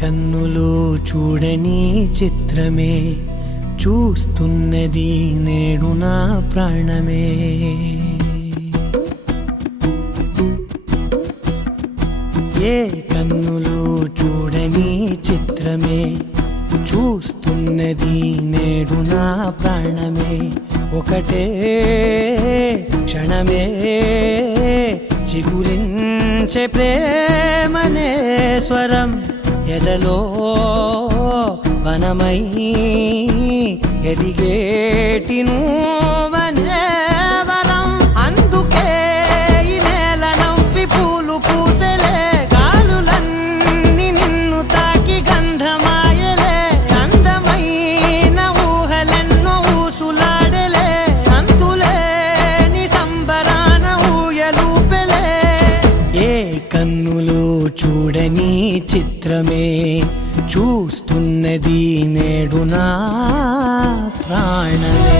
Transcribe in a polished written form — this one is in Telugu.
కన్నులు చూడని చిత్రమే చూస్తున్నది నేడు నా ప్రాణమే. ఏ కన్నులు చూడని చిత్రమే చూస్తున్నది నేడు నా ప్రాణమే. ఒకటే క్షణమే చిగురించే ప్రేమనే స్వరం ఎదలో వనమై ఎదిగేటి నువ్వనే వరం. అందుకే ఈ నేల నవ్వి పూలు పూసెలే, గాలులన్నీ నిన్ను తాకి గంధమాయలే. అందమైన ఊహలెన్నో ఊసులాడలే, అంతులేని సంబరాన ఊయలూపెలే. ఏ కన్నులు చూడని చిత్రమే చూస్తున్నది నేడు నా ప్రాణమే.